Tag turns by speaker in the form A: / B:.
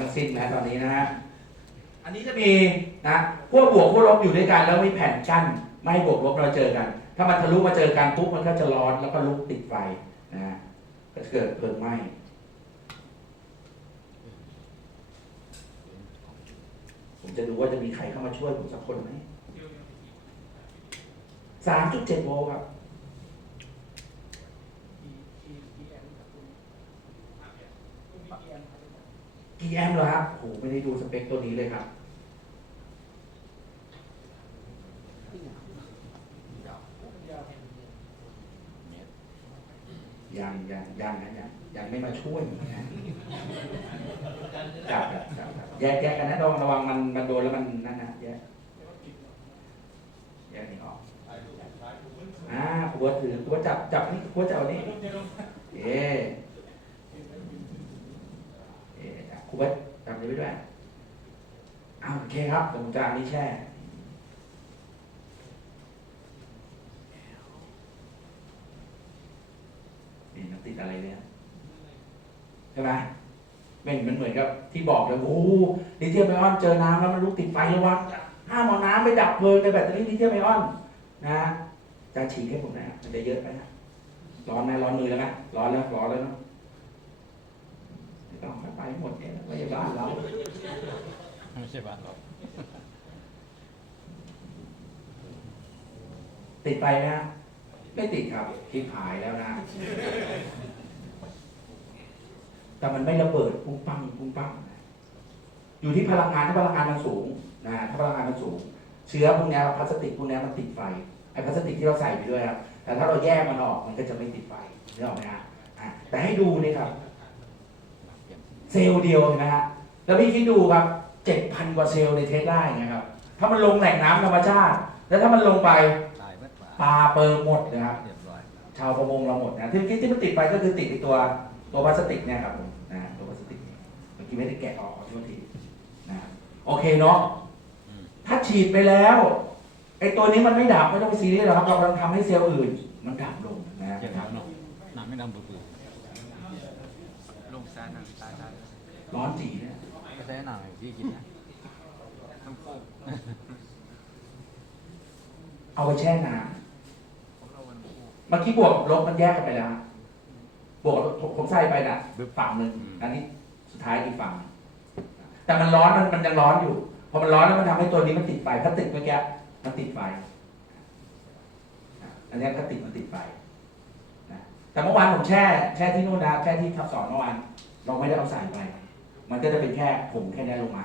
A: ทั้งสิ้นนะตอนนี้นะฮะอันนี้จะมีนะขั้วบวกขั้วลบอยู่ด้วยกัน แล้วมีแผ่นกั้นไม่ให้บวกลบเราเจอกัน ถ้ามันทะลุมาเจอกันปุ๊บมันก็จะร้อนแล้วก็ลุกติดไฟนะฮะก็จะเกิดเพลิงไหม้ผมจะดูว่าจะมีใครเข้ามาช่วยผมสักคนไหมสามจุดเจ็ดโวลต์ครับ กี่แอมเหรอครับโอ้โหไม่ได้ดูสเปคตัวนี้เลยครับ ยังยังยังนะยังยังไม่มาช่วยนะจับจับจับจับแยกแยกกันนะระวังระวังมันมันโดนแล้วมันนั่นนะแยกแยกนี่ออกอ่าหัวถือหัวจับจับนี่หัวจับอันนี้เอ๊เอ๊จับหัวจับนี้ไว้ด้วยอ้าวโอเคครับผมจะอันนี้แช่นี่มันติดอะไรเนี่ยใช่ไหมเป็นมันเหมือนกับที่บอกเลยโอ้ลิเธียมไอออนเจอน้ำแล้วมันลุกติดไฟแล้ววะห้ามเอาน้ำไปดับเพลิงในแบตเตอรี่ลิเธียมไอออนนะจะฉีดให้ผมนะมันจะเยอะไปนะร้อนไหมร้อนมือแล้วไหมร้อนแล้วร้อนแล้วเนาะ ไม่ต้องไปหมดเนี่ยไม่ใช่บ้านเรา
B: ไม่ใช่บ้านเรา
A: ติดไปนะ ไม่ติดครับทิพหายแล้วนะ แต่มันไม่ระเบิดปุ้งปังปุ้งปังอยู่ที่พลังงานถ้าพลังงานมันสูงนะถ้าพลังงานมันสูง เชื้อพวกเนี้ยพลาสติกพวกเนี้ยมันติดไฟไอ้พลาสติกที่เราใส่ไปด้วยครับแต่ถ้าเราแยกมันออกมันก็จะไม่ติดไฟนึกออกไหมฮะอะแต่ให้ดูนี่ครับ เซลล์เดียวเห็นไหมฮะแล้วพี่คิดดูครับเจ็ดพันกว่าเซลล์ในเทสได้นะครับ ถ้ามันลงแหล่งน้ำธรรมชาติ แล้วถ้ามันลงไป
B: ตายเมื่อ
A: ปลาเปิงหมดนะครับ
B: เรียบร้อย
A: ชาวประมงเราหมดนะที่ที่ที่มันติดไปก็คือติดในตัวตัวพลาสติกเนี่ยครับผมนะตัวพลาสติกเนี่ยเมื่อกี้ไม่ได้แกะออกขอโทษทีนะโอเคเนาะถ้าฉีดไปแล้วไอ้ตัวนี้มันไม่ดับไม่ต้องไปซีเรียสหรอกครับเรากำลังทำให้เซลล์อื่น มันดับลงนะ
B: เจ็บน้ำเนาะน้ำไม่ดำปื้อ
C: ลงซาหนังตายตาย
A: ร้อนจีเนี่ย
B: ๆก็ใช้หนังที่กินนะ
C: น้ำโคก
A: เอาไปแช่น้
C: ผมเราวันโคกำ
A: เมื่อกี้บวกลบมันแยกกันไปแล้ว บวกผมผมใส่ไปน่ะฝั่งหนึ่งอันนี้สุดท้ายอีกฝั่งหนึ่งแต่มันร้อนมันมันยังร้อนอยู่ พอมันร้อนแล้วมันทำให้ตัวนี้มันติดไฟพลาสติกเมื่อกี้มันติดไฟอันนี้ก็ติดมันติดไปนะ แต่เมื่อวานผมแช่แช่ที่นู่นนะแช่ที่ทับสอนเมื่อวานเราไม่ได้เอาใส่ไป มันก็จะเป็นแค่ผงแค่นี้ลงมา